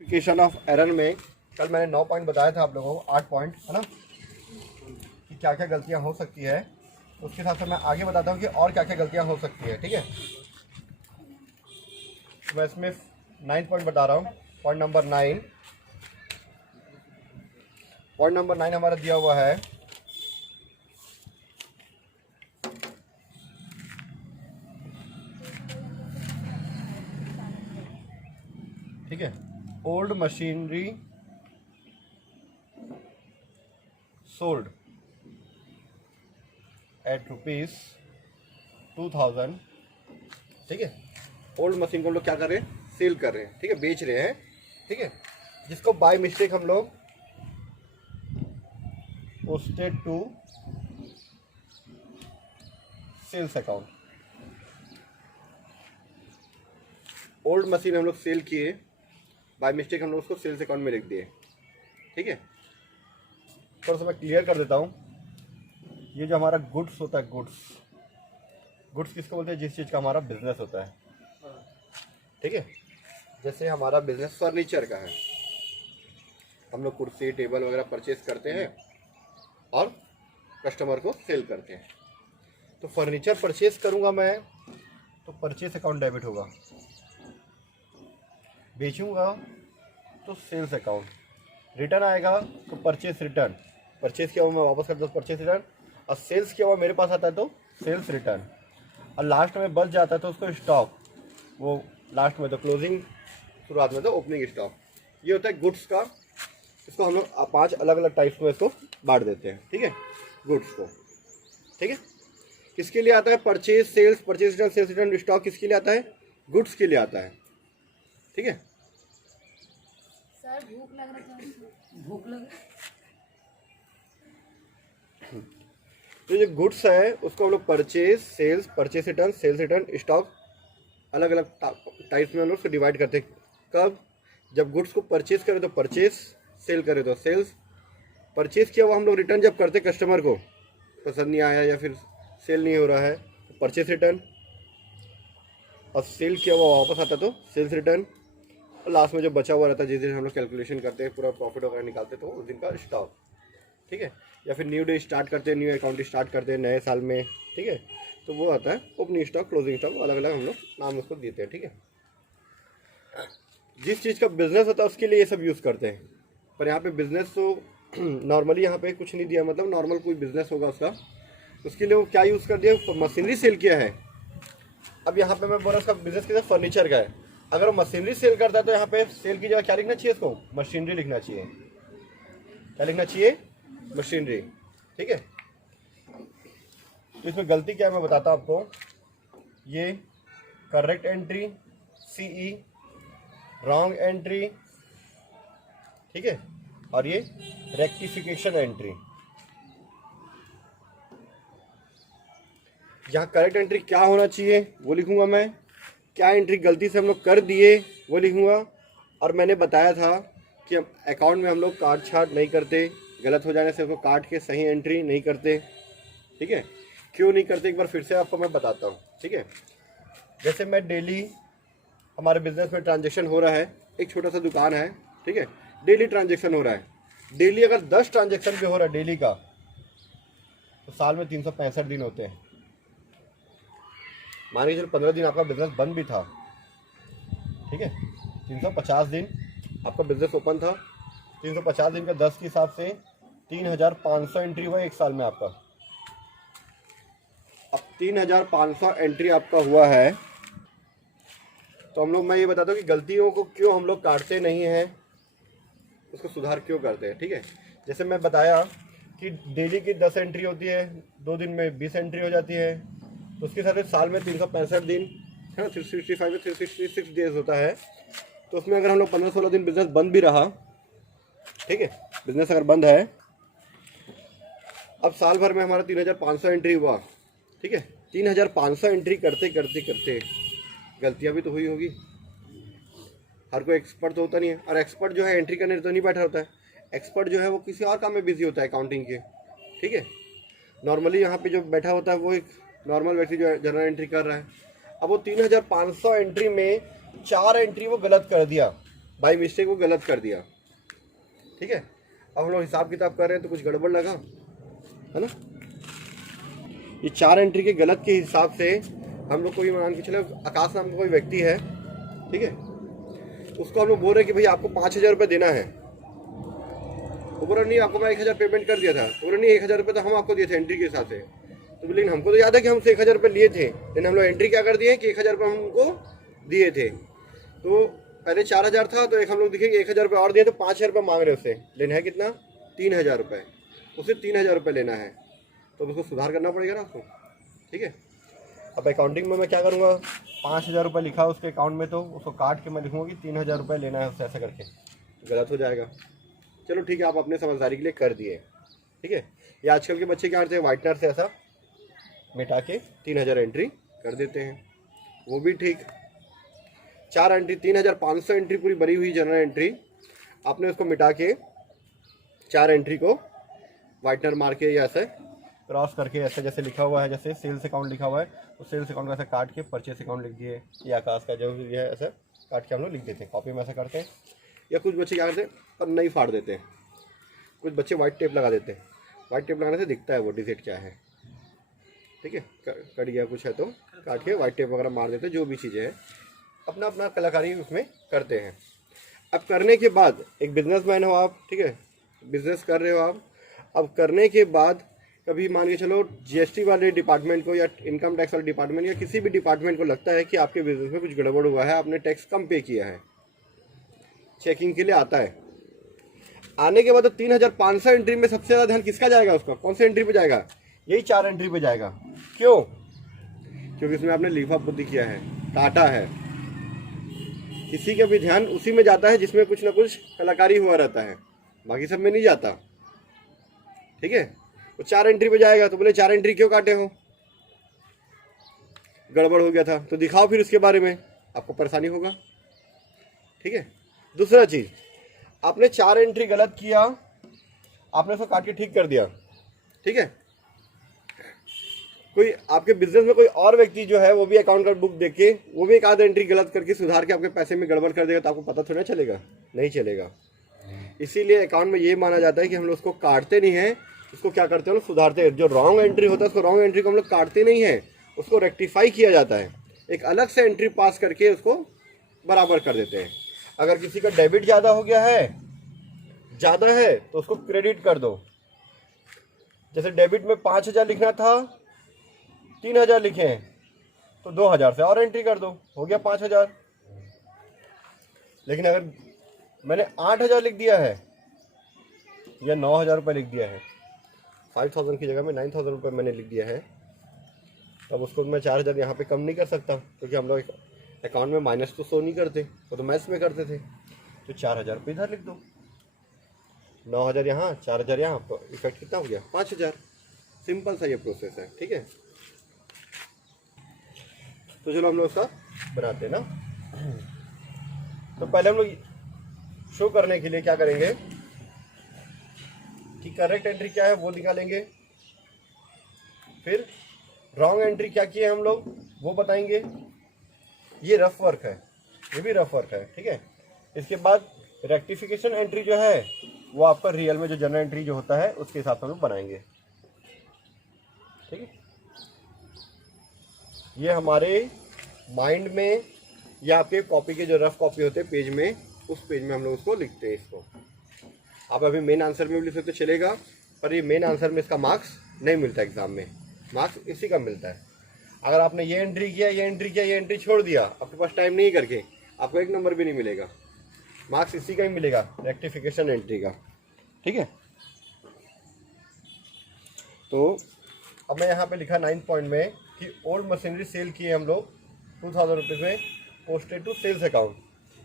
Question of error में कल मैंने 9 पॉइंट बताया था आप लोगों को, 8 पॉइंट है ना, कि क्या क्या गलतियां हो सकती है। उसके हिसाब से मैं आगे बताता हूँ कि और क्या क्या गलतियां हो सकती है। ठीक है, मैं इसमें 9 पॉइंट बता रहा हूँ। पॉइंट नंबर 9 हमारा दिया हुआ है ठीक है, ओल्ड मशीनरी सोल्ड एट ₹2000। ठीक है, ओल्ड मशीन को हम लोग क्या कर रहे हैं, सेल कर रहे हैं। ठीक है, बेच रहे हैं। ठीक है, जिसको बाय मिस्टेक हम लोग posted to sales account, old machine हम लोग सेल किए, बाय मिस्टेक हम लोग उसको सेल्स अकाउंट में लिख दिए। ठीक है, थोड़ा सा मैं क्लियर कर देता हूँ। ये जो हमारा गुड्स होता है, गुड्स किसको बोलते हैं, जिस चीज़ का हमारा बिजनेस होता है। ठीक है, जैसे हमारा बिजनेस फर्नीचर का है, हम लोग कुर्सी टेबल वगैरह परचेज करते हैं और कस्टमर को सेल करते हैं। तो फर्नीचर परचेज करूँगा मैं तो परचेज अकाउंट डेबिट होगा, बेचूंगा तो सेल्स अकाउंट, रिटर्न आएगा तो परचेस रिटर्न, परचेस किया हुआ मैं वापस करता हूँ परचेस रिटर्न, और सेल्स किया हुआ मेरे पास आता है तो सेल्स रिटर्न, और लास्ट में बच जाता है तो उसको स्टॉक, वो लास्ट में तो क्लोजिंग, शुरुआत में तो ओपनिंग स्टॉक। ये होता है गुड्स का। इसको हम लोग 5 अलग अलग टाइप्स में इसको बांट देते हैं। ठीक है, गुड्स को। ठीक है, किसके लिए आता है, purchase sales, purchase return, sales return, stock किसके लिए आता है, गुड्स के लिए आता है। ठीक है सर, भूख लग रहा है, भूख लग तो जो गुड्स है उसको हम लोग purchase sales, purchase return, sales return, stock अलग अलग टाइप्स में हम लोग उसको डिवाइड करते हैं। कब, जब गुड्स को परचेज करें तो परचेज, सेल करें तो सेल्स। परचेज किया हुआ हम लोग रिटर्न जब करते कस्टमर को, पसंद नहीं आया या फिर सेल नहीं हो रहा है तो परचेज रिटर्न, और सेल किया हुआ वापस आता तो सेल्स रिटर्न, और लास्ट में जो बचा हुआ रहता है जिस दिन हम लोग कैलकुलेशन करते हैं, पूरा प्रॉफिट वगैरह निकालते हैं तो उस दिन का स्टॉक। ठीक है, या फिर न्यू डे स्टार्ट करते हैं, न्यू अकाउंट स्टार्ट करते हैं नए साल में। ठीक है, तो वो आता है ओपनिंग स्टॉक, क्लोजिंग स्टॉक, अलग अलग हम लोग नाम उसको देते हैं। ठीक है, जिस चीज़ का बिजनेस होता है उसके लिए ये सब यूज़ करते हैं। पर यहाँ पे बिजनेस तो नॉर्मली यहाँ पे कुछ नहीं दिया, मतलब नॉर्मल कोई बिजनेस होगा उसका, उसके लिए वो क्या यूज़ कर दिया, मशीनरी सेल किया है। अब यहाँ पे मैं बोल रहा हूँ उसका बिजनेस किसी फर्नीचर का है, अगर वो मशीनरी सेल करता है तो यहाँ पे सेल की जगह क्या लिखना चाहिए, इसको मशीनरी लिखना चाहिए। क्या लिखना चाहिए, मशीनरी। ठीक है, तो इसमें गलती क्या है मैं बताता हूँ आपको। ये correct entry CE, wrong entry, ठीक है, और ये रेक्टिफिकेशन एंट्री। यहाँ करेक्ट एंट्री क्या होना चाहिए वो लिखूंगा मैं, क्या एंट्री गलती से हम लोग कर दिए वो लिखूंगा, और मैंने बताया था कि अकाउंट में हम लोग काट छाट नहीं करते, गलत हो जाने से उसको काट के सही एंट्री नहीं करते। ठीक है, क्यों नहीं करते एक बार फिर से आपको मैं बताता हूँ। ठीक है, जैसे मैं डेली, हमारे बिजनेस में ट्रांजेक्शन हो रहा है, एक छोटा सा दुकान है। ठीक है, डेली ट्रांजेक्शन हो रहा है, डेली अगर 10 ट्रांजेक्शन भी हो रहा है डेली का, तो साल में 365 दिन होते हैं। मान के चलो 15 दिन आपका बिजनेस बंद भी था। ठीक है, 350 दिन आपका बिजनेस ओपन था, 350 दिन का 10 के हिसाब से 3500 एंट्री हुआ एक साल में आपका। अब 3500 एंट्री आपका हुआ है, तो हम लोग, मैं ये बताता हूँ कि गलतियों को क्यों हम लोग काटते नहीं हैं, उसको सुधार क्यों करते हैं। ठीक है, जैसे मैं बताया कि डेली की 10 एंट्री होती है, 2 दिन में 20 एंट्री हो जाती है, तो उसके साथ साल में 365 दिन है ना, 365 में 366 डेज होता है। तो उसमें अगर हम लोग 15-16 दिन बिजनेस बंद भी रहा, ठीक है, बिजनेस अगर बंद है, अब साल भर में हमारा 3500 एंट्री हुआ। ठीक है, 3500 एंट्री करते करते करते गलतियां भी तो हुई होगी, हर कोई एक्सपर्ट तो होता नहीं है, और एक्सपर्ट जो है एंट्री करने तो नहीं बैठा होता है, एक्सपर्ट जो है वो किसी और काम में बिजी होता है अकाउंटिंग के। ठीक है, नॉर्मली यहाँ पे जो बैठा होता है वो एक नॉर्मल व्यक्ति जो जनरल एंट्री कर रहा है। अब वो 3500 एंट्री में 4 एंट्री वो गलत कर दिया, बाई मिस्टेक वो गलत कर दिया, ठीक है। अब हम लोग हिसाब किताब कर रहे हैं तो कुछ गड़बड़ लगा, है ना। ये 4 एंट्री के गलत के हिसाब से हम लोग कोई मान के चले, आकाश नाम का कोई व्यक्ति है, ठीक है, उसको हम लोग बोल रहे हैं कि भाई आपको 5,000 रुपये देना है। वो बोल रहा नहीं आपको मैं 1,000 पेमेंट कर दिया था। बोल रहा नहीं 1,000 रुपये तो हम आपको दिए थे एंट्री के हिसाब से। तो लेकिन हमको तो याद है कि हमसे 1,000 रुपये लिए थे, लेकिन हम लोग एंट्री क्या कर दिए कि 1,000 रुपये हम उनको दिए थे। तो पहले 4,000 था, तो एक हम लोग दिखेंगे 1,000 रुपये और दिए तो 5,000 रुपये मांग रहे उससे। लेना है कितना? 3,000 रुपये। उसे 3,000 रुपये लेना है, तो उसको सुधार करना पड़ेगा ना उसको, ठीक है। अब अकाउंटिंग में मैं क्या करूँगा, 5,000 रुपये लिखा उसके अकाउंट में, तो उसको काट के मैं लिखूँगा कि 3,000 रुपये लेना है उससे, ऐसा करके तो गलत हो जाएगा। चलो ठीक है, आप अपने समझदारी के लिए कर दिए, ठीक है। ये आजकल के बच्चे क्या करते हैं, वाइटनर से ऐसा मिटा के 3,000 एंट्री कर देते हैं, वो भी ठीक। 4 एंट्री 3,500 एंट्री पूरी भरी हुई जनरल एंट्री, आपने उसको मिटा के 4 एंट्री को वाइटनर मार के या ऐसे क्रॉस करके, ऐसे जैसे लिखा हुआ है, जैसे सेल्स अकाउंट लिखा हुआ है तो सेल्स अकाउंट को ऐसे काट के परचेस अकाउंट लिख दिए, या आकाश का जो भी है ऐसा काट के हम लोग लिख देते हैं, कॉपी में ऐसा करते हैं। या कुछ बच्चे क्या करते हैं, पर नहीं फाड़ देते हैं, कुछ बच्चे वाइट टेप लगा देते हैं। वाइट टेप लगाने से दिखता है वो डिजिट क्या है, ठीक है। कट गया कुछ है तो काट के वाइट टेप वगैरह मार देते हैं, जो भी चीज़ें हैं अपना अपना कलाकारी उसमें करते हैं। अब करने के बाद एक बिजनेसमैन हो आप, ठीक है, बिजनेस कर रहे हो आप। अब करने के बाद कभी मान के चलो जीएसटी वाले डिपार्टमेंट को या इनकम टैक्स वाले डिपार्टमेंट या किसी भी डिपार्टमेंट को लगता है कि आपके बिजनेस में कुछ गड़बड़ हुआ है, आपने टैक्स कम पे किया है, चेकिंग के लिए आता है। आने के बाद तो 3,500 एंट्री में सबसे ज़्यादा ध्यान किसका जाएगा, उसका कौन सी एंट्री पे जाएगा, यही 4 एंट्री पे जाएगा। क्यों? क्योंकि इसमें आपने लीफा बुद्धि किया है, काटा है। किसी का भी ध्यान उसी में जाता है जिसमें कुछ ना कुछ कलाकारी हुआ रहता है, बाकी सब में नहीं जाता, ठीक है। वो 4 एंट्री पे जाएगा तो बोले 4 एंट्री क्यों काटे हो, गड़बड़ हो गया था तो दिखाओ फिर उसके बारे में, आपको परेशानी होगा, ठीक है। दूसरा चीज़, आपने 4 एंट्री गलत किया, आपने उसको काट के ठीक कर दिया, ठीक है। कोई आपके बिजनेस में कोई और व्यक्ति जो है वो भी अकाउंट का बुक देख के वो भी एक आध एंट्री गलत करके सुधार के आपके पैसे में गड़बड़ कर देगा, तो आपको पता थोड़ा चलेगा, नहीं चलेगा। इसीलिए अकाउंट में ये माना जाता है कि हम लोग उसको काटते नहीं हैं, उसको क्या करते हैं, सुधारते हैं। जो रॉन्ग एंट्री होता है उसको रॉन्ग एंट्री को हम लोग काटते नहीं हैं, उसको रेक्टिफाई किया जाता है, एक अलग से एंट्री पास करके उसको बराबर कर देते हैं। अगर किसी का डेबिट ज़्यादा हो गया है, ज़्यादा है, तो उसको क्रेडिट कर दो। जैसे डेबिट में 5,000 लिखना था, 3,000 लिखे हैं, तो 2,000 से और एंट्री कर दो, हो गया 5,000। लेकिन अगर मैंने 8,000 लिख दिया है या 9,000 रुपये लिख दिया है, 5,000 की जगह में 9,000 रुपये मैंने लिख दिया है, तब उसको मैं 4,000 यहाँ पे कम नहीं कर सकता, क्योंकि हम लोग अकाउंट में माइनस तो शो नहीं करते, वो तो मैथ्स में करते थे। तो 4,000 रुपये इधर लिख दो, 9,000 यहाँ, 4,000 यहाँ, तो इफेक्ट कितना हो गया, 5,000। सिंपल सा ये प्रोसेस है, ठीक है। तो चलो हम लोग उसका बनाते हैं ना। तो पहले हम लोग शो करने के लिए क्या करेंगे कि करेक्ट एंट्री क्या है वो निकालेंगे, फिर रॉन्ग एंट्री क्या की है हम लोग वो बताएंगे। ये रफ वर्क है, ये भी रफ वर्क है, ठीक है। इसके बाद रेक्टिफिकेशन एंट्री जो है वो आपका रियल में जो जनरल एंट्री जो होता है उसके हिसाब से हम लोग बनाएंगे, ठीक है। ये हमारे माइंड में या आपके कॉपी के जो रफ कॉपी होते हैं पेज में, उस पेज में हम लोग उसको लिखते हैं। इसको आप अभी मेन आंसर में भी लिख सकते चलेगा, पर ये मेन आंसर में इसका मार्क्स नहीं मिलता, एग्जाम में मार्क्स इसी का मिलता है। अगर आपने ये एंट्री किया, ये एंट्री किया, ये एंट्री छोड़ दिया, आपके पास टाइम नहीं करके, आपको 1 नंबर भी नहीं मिलेगा, मार्क्स इसी का ही मिलेगा, रेक्टिफिकेशन एंट्री का, ठीक है। तो अब मैं यहाँ पे लिखा 9 पॉइंट में कि ओल्ड मशीनरी सेल किए हम लोग 2,000 रुपीज़ में, पोस्टेड टू सेल्स अकाउंट।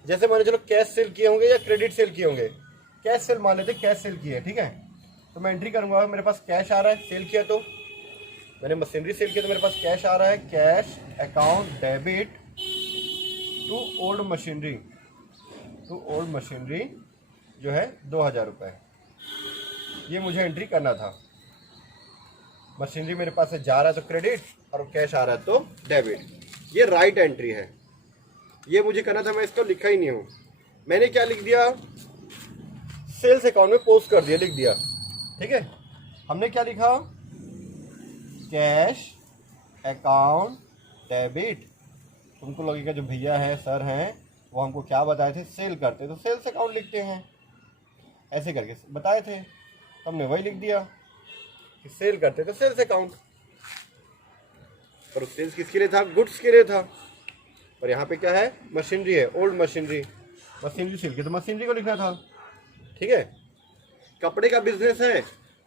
जैसे मैंने चलो कैश सेल किए होंगे या क्रेडिट सेल किए होंगे, कैश सेल मान लेते, कैश सेल किए, ठीक है। तो मैं एंट्री करूँगा, मेरे पास कैश आ रहा है, सेल किया, तो मैंने मशीनरी सेल किया तो मेरे पास कैश आ रहा है, cash account debit to old machinery, जो है 2,000 रुपये, ये मुझे एंट्री करना था। मशीनरी मेरे पास से जा रहा है तो क्रेडिट, और कैश आ रहा है तो डेबिट, ये राइट एंट्री है, ये मुझे करना था, मैं इसको लिखा ही नहीं हूँ। मैंने क्या लिख दिया, सेल्स अकाउंट में पोस्ट कर दिया, लिख दिया। ठीक है, हमने क्या लिखा, कैश अकाउंट डेबिट। तुमको लगेगा जो भैया हैं, सर हैं, वो हमको क्या बताए थे, सेल करते तो सेल्स अकाउंट लिखते हैं, ऐसे करके बताए थे, तो हमने वही लिख दिया कि सेल करते तो सेल्स अकाउंट। पर सेल्स किसके लिए था, गुड्स के लिए था। और यहाँ पे क्या है, मशीनरी है, ओल्ड मशीनरी, मशीनरी सेल की तो मशीनरी को लिखना था। ठीक है, कपड़े का बिजनेस है,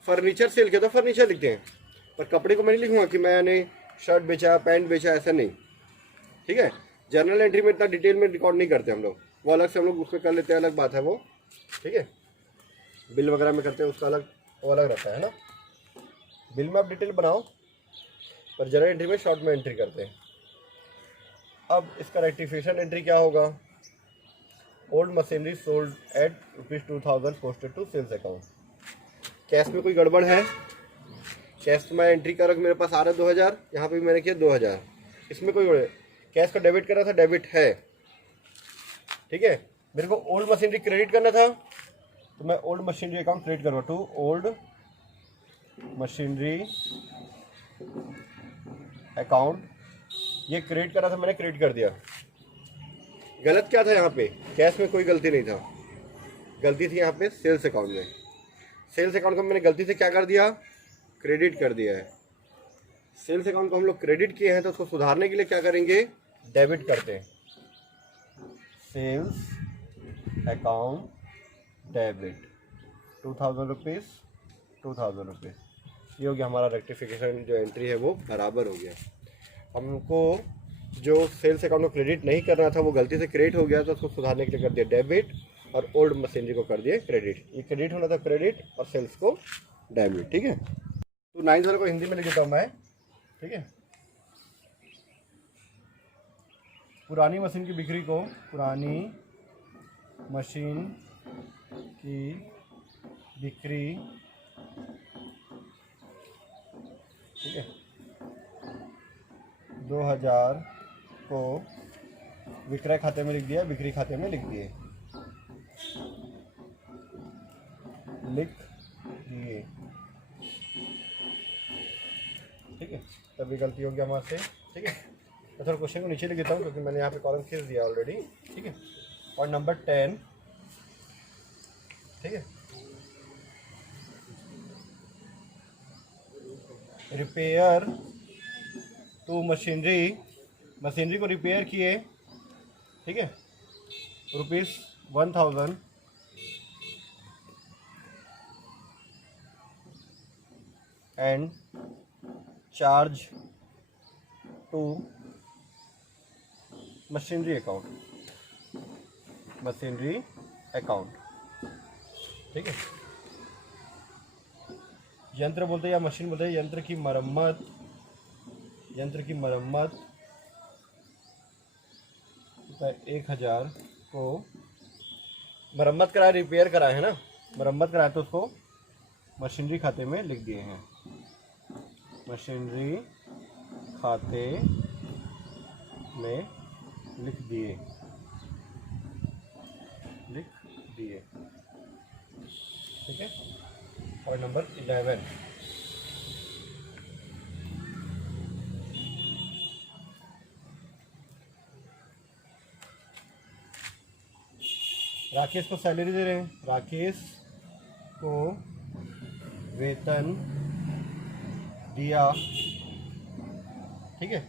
फर्नीचर सेल के तो फर्नीचर लिखते हैं, पर कपड़े को मैं नहीं लिखूंगा कि मैंने शर्ट बेचा, पैंट बेचा, ऐसा नहीं। ठीक है, जर्नल एंट्री में इतना डिटेल में रिकॉर्ड नहीं करते हम लोग, वो अलग से हम लोग उसमें कर लेते हैं, अलग बात है वो। ठीक है, बिल वगैरह में करते हैं उसका अलग, वो अलग रहता है ना। बिल में आप डिटेल बनाओ, पर जर्नल एंट्री में शॉर्ट में एंट्री करते हैं। अब इसका रेक्टिफिकेशन एंट्री क्या होगा, old machinery sold at ₹2000 posted to sales account. Cash में कोई गड़बड़ है, कैश में एंट्री कर, मेरे पास आ रहा है 2000, यहाँ पे भी मैंने किया 2000, इसमें कोई कैश का डेबिट कर रहा था, डेबिट है। ठीक है, मेरे को ओल्ड मशीनरी क्रेडिट करना था, तो मैं ओल्ड मशीनरी अकाउंट क्रेडिट करूँगा, टू ओल्ड मशीनरी अकाउंट, ये क्रेडिट करा था, मैंने क्रेडिट कर दिया। गलत क्या था यहाँ पे, कैश में कोई गलती नहीं था, गलती थी यहाँ पे सेल्स अकाउंट में। सेल्स अकाउंट को मैंने गलती से क्या कर दिया, क्रेडिट कर दिया है। सेल्स अकाउंट को हम लोग क्रेडिट किए हैं, तो उसको सुधारने के लिए क्या करेंगे, डेबिट करते हैं, सेल्स अकाउंट डेबिट, ₹2000। ये हो गया हमारा रेक्टिफिकेशन, जो एंट्री है वो बराबर हो गया। हमको जो सेल्स अकाउंट को क्रेडिट नहीं करना था वो गलती से क्रेडिट हो गया, तो उसको सुधारने के लिए कर दिया डेबिट, और ओल्ड मशीनरी को कर दिया क्रेडिट। ये क्रेडिट होना था क्रेडिट, और सेल्स को डेबिट। ठीक है, तो 9th वाले को हिंदी में लिख देता हूँ मैं। ठीक है, पुरानी मशीन की बिक्री को, पुरानी मशीन की बिक्री, ठीक है, 2000 को विक्रय खाते में लिख दिया, बिक्री खाते में लिख दिए, ठीक है, तभी गलती हो गया हमारे से। ठीक है, मैं थोड़ा क्वेश्चन को नीचे लिख देता हूँ, क्योंकि मैंने यहाँ पे कॉलम खींच दिया ऑलरेडी। ठीक है, और नंबर 10, ठीक है, रिपेयर टू मशीनरी, मशीनरी को रिपेयर किए, ठीक है, ₹1000 and charge to machinery account, machinery account. ठीक है, यंत्र बोलते हैं या मशीन बोलते हैं, यंत्र की मरम्मत, यंत्र की मरम्मत 1000 को मरम्मत कराए, रिपेयर कराए है ना, मरम्मत कराए तो उसको मशीनरी खाते में लिख दिए हैं, मशीनरी खाते में लिख दिए, लिख दिए। ठीक है, और नंबर 11, राकेश को सैलरी दे रहे हैं, राकेश को वेतन दिया, ठीक है,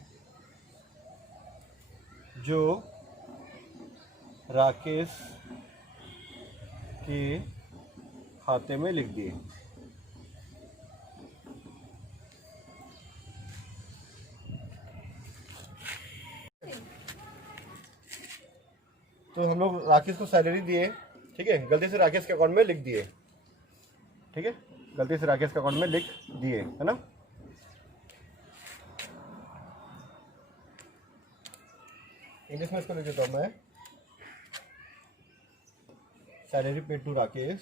जो राकेश के खाते में लिख दिए। तो हम लोग राकेश को सैलरी दिए, ठीक है, गलती से राकेश के अकाउंट में लिख दिए। ठीक है, गलती से राकेश के अकाउंट में लिख दिए, है ना। इंग्लिश में इसको लिख देता हूँ मैं, salary paid to Rakesh,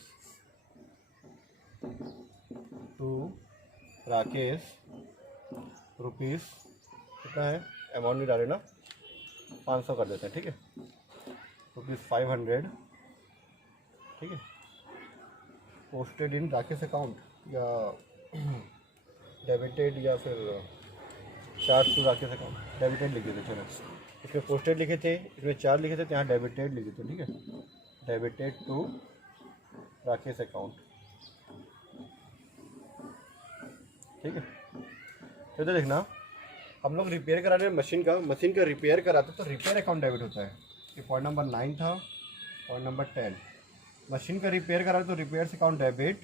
rupees कितना है, अमाउंट नहीं डाले ना, 500 कर देते हैं। ठीक है, ₹500 ठीक है, पोस्टेड इन राकेश अकाउंट या डेबिटेड या फिर charge to Rakesh account. Debited लिखे थे, चलो इसमें पोस्टेड लिखे थे, इसमें चार्ज लिखे थे, तो यहाँ डेबिटेड लिखे थे। ठीक है, डेबिटेड टू राकेश अकाउंट। ठीक है, तो इधर देखना, हम लोग रिपेयर करा रहे हैं मशीन का रिपेयर कराते तो रिपेयर अकाउंट डेबिट होता है। ये पॉइंट नंबर 9 था। पॉइंट नंबर 10, मशीन का रिपेयर करा तो रिपेयर अकाउंट डेबिट।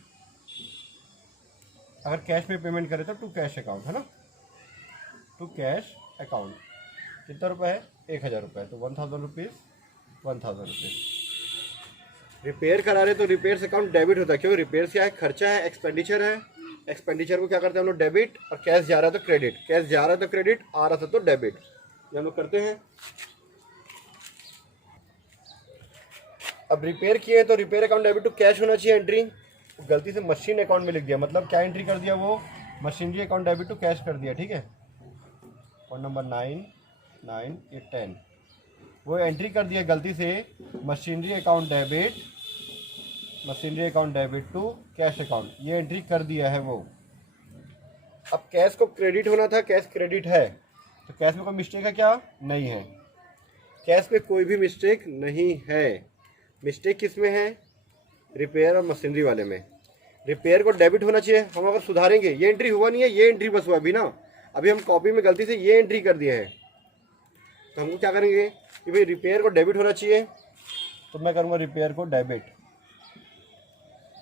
अगर कैश में पेमेंट करें तो टू कैश अकाउंट, है ना, टू कैश अकाउंट। कितना रुपये है? 1000 रुपये, तो 1000 रुपीज़ 1000 रुपीज़। रिपेयर करा रहे तो रिपेयर अकाउंट डेबिट होता है। क्यों? रिपेयर क्या है? खर्चा है, एक्सपेंडिचर है। एक्सपेंडिचर को क्या करते हैं हम लोग? डेबिट। और कैश जा रहा है तो क्रेडिट, कैश जा रहा है तो क्रेडिट, आ रहा था तो डेबिट। ये हम लोग करते हैं। अब रिपेयर किए तो repair account debit to cash होना चाहिए एंट्री। गलती से मशीन अकाउंट में लिख दिया, मतलब क्या एंट्री कर दिया? वो machinery account debit to cash कर दिया। ठीक है, पॉइंट नंबर 9 ये 10 वो एंट्री कर दिया गलती से, machinery account debit to cash account, ये एंट्री कर दिया है वो। अब कैश को क्रेडिट होना था, कैश क्रेडिट है, तो कैश में कोई मिस्टेक है क्या? नहीं है, कैश में कोई भी मिस्टेक नहीं है। मिस्टेक किस में है? रिपेयर और मशीनरी वाले में। रिपेयर को डेबिट होना चाहिए, हम अगर सुधारेंगे। ये एंट्री हुआ नहीं है, ये एंट्री बस हुआ अभी ना। अभी हम कॉपी में गलती से ये एंट्री कर दिए हैं, तो हमको क्या करेंगे कि भाई रिपेयर को डेबिट होना चाहिए, तो मैं करूँगा रिपेयर को डेबिट,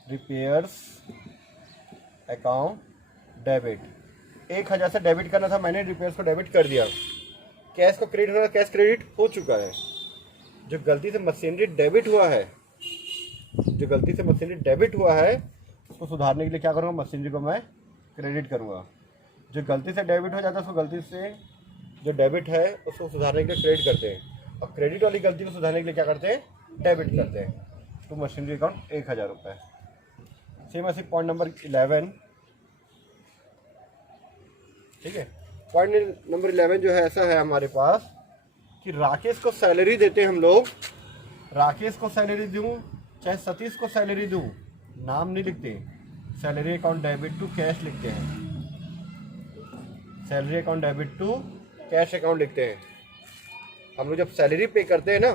रिपेयर्स अकाउंट डेबिट। 1000 से डेबिट करना था, मैंने रिपेयर्स को डेबिट कर दिया। कैश को क्रेडिट होना, कैश क्रेडिट हो चुका है। जो गलती से मशीनरी डेबिट हुआ है, उसको सुधारने के लिए क्या करूँगा? मशीनरी को मैं क्रेडिट करूँगा। जो गलती से डेबिट हो जाता है उसको गलती से जो डेबिट है उसको सुधारने के लिए क्रेडिट करते हैं, और क्रेडिट वाली गलती को सुधारने के लिए क्या करते हैं? डेबिट करते हैं। तो मशीनरी अकाउंट 1000 रुपये। सेम ऐसे पॉइंट नंबर 11। ठीक है, पॉइंट नंबर 11 जो है ऐसा है हमारे पास कि राकेश को सैलरी देते हैं हम लोग। राकेश को सैलरी दूँ चाहे सतीश को सैलरी दूँ, नाम नहीं लिखते, salary account debit to cash लिखते हैं। Salary account debit to cash account लिखते हैं। हम लोग जब सैलरी पे करते हैं ना,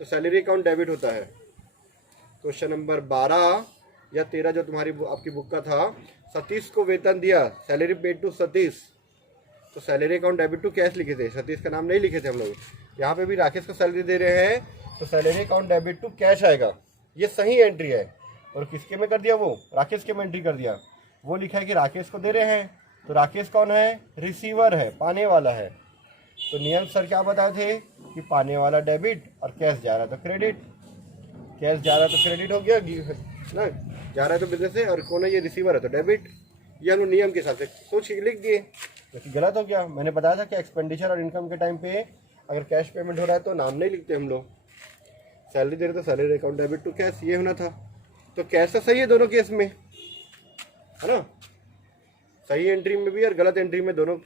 तो सैलरी अकाउंट डेबिट होता है। क्वेश्चन नंबर 12 या 13 जो तुम्हारी आपकी बुक का था, सतीश को वेतन दिया, सैलरी पेड टू सतीश, तो salary account debit to cash लिखे थे, सतीश का नाम नहीं लिखे थे हम लोग। यहाँ पे भी राकेश को सैलरी दे रहे हैं, तो salary account debit to cash आएगा। ये सही एंट्री है। और किसके में कर दिया? वो राकेश के में एंट्री कर दिया। वो लिखा है कि राकेश को दे रहे हैं, तो राकेश कौन है? रिसीवर है, पाने वाला है। तो नियम सर क्या बताए थे कि पाने वाला डेबिट और कैश जा रहा तो क्रेडिट। कैश जा रहा तो क्रेडिट हो गया ना, जा रहा है तो बिजनेस से, और कौन है? ये रिसीवर है तो डेबिट। ये हम लोग नियम के हिसाब से सोच के लिख दिए, लेकिन गलत हो गया। मैंने बताया था कि एक्सपेंडिचर और इनकम के टाइम पे अगर कैश पेमेंट हो रहा है तो नाम नहीं लिखते हम लोग। सैलरी दे रहे तो salary account debit to cash, ये होना था। तो कैश तो सही है दोनों केस में, है ना। सही एंट्री में भी और गलत एंट्री में, दोनों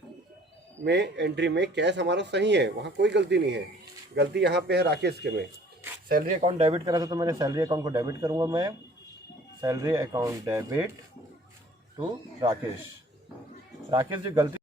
में एंट्री में कैश हमारा सही है, वहाँ कोई गलती नहीं है। गलती यहाँ पे है राकेश के में। सैलरी अकाउंट डेबिट करा था तो मैंने सैलरी अकाउंट को डेबिट करूँगा मैं, salary account debit to Rakesh. Rakesh जो गलती